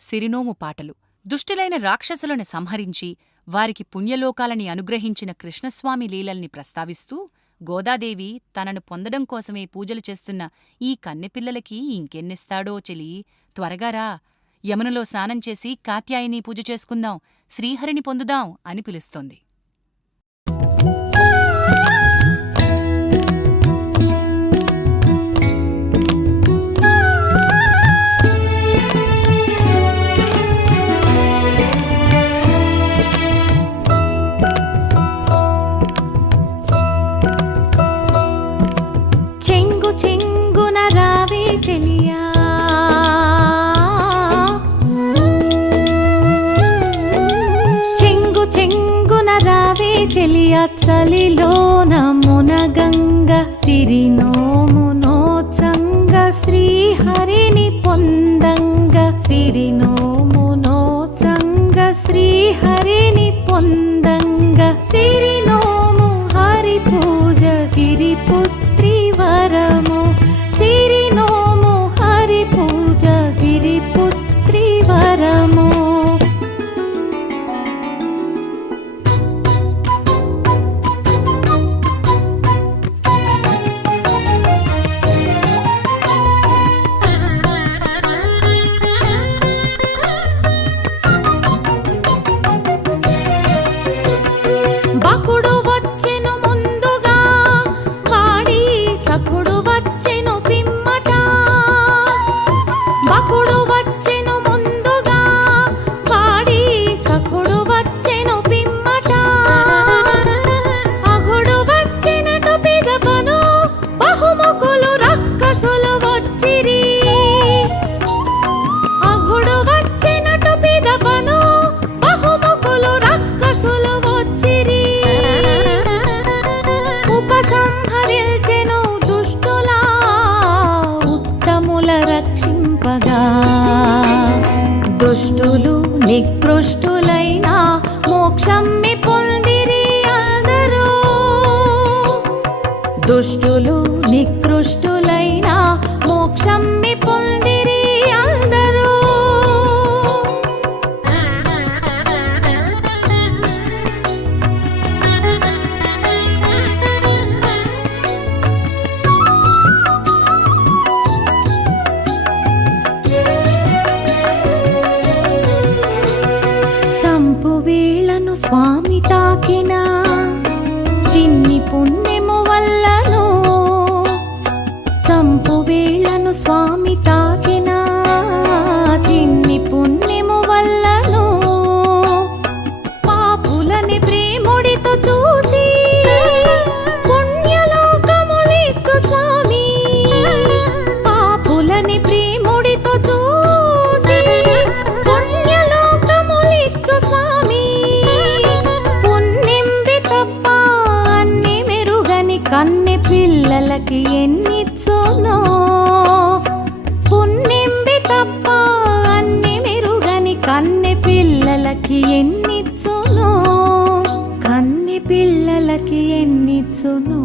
సిరినోము పాటలు. దుష్టులైన రాక్షసులను సంహరించి వారికి పుణ్యలోకాలని అనుగ్రహించిన కృష్ణస్వామి లీలల్ని ప్రస్తావిస్తూ గోదాదేవి తనను పొందడం కోసమే పూజలు చేస్తున్న ఈ కన్నెపిల్లలకి ఇంకెన్నిస్తాడో చెలీ, త్వరగా రా, యమునలో స్నానం చేసి కాత్యాయనీ పూజ చేసుకుందాం, శ్రీహరిని పొందుదాం అని పిలుస్తోంది. చలిలోన మునగంగ సిరినోము నోత్సంగ శ్రీహరిని పొందంగ, సిరినోము నోత్సంగ శ్రీహరిని పొందంగ, సిరినోము హరి పూజ గిరిపుత్రి వరము, సిరినోము హరి పూజ గిరిపుత్రి వరము. దుష్టులు నికృష్టులైన మోక్షమ్మి పొందిరి అందరూ, దుష్టులు నికృష్టులైన మోక్షమ్మి పొందిరి అందరూ. స్వామి తాకిన చిన్ని పుణ్యము వల్లను, సంపు వేళను స్వామి తాకిన చిన్ని పుణ్యము వల్లను, పాపులని ప్రేముడితో చూసి పుణ్యలోకములిచ్చు స్వామి, పాపులని ప్రేముడితో చూసి పుణ్యలోకములిచ్చు స్వామి. కన్నె పిల్లలకి ఎన్నిచ్చునో, పుణ్యంబి తప్ప అన్ని మెరుగని కన్నె పిల్లలకి ఎన్నిచ్చునో, కన్నె పిల్లలకి ఎన్నిచ్చునో.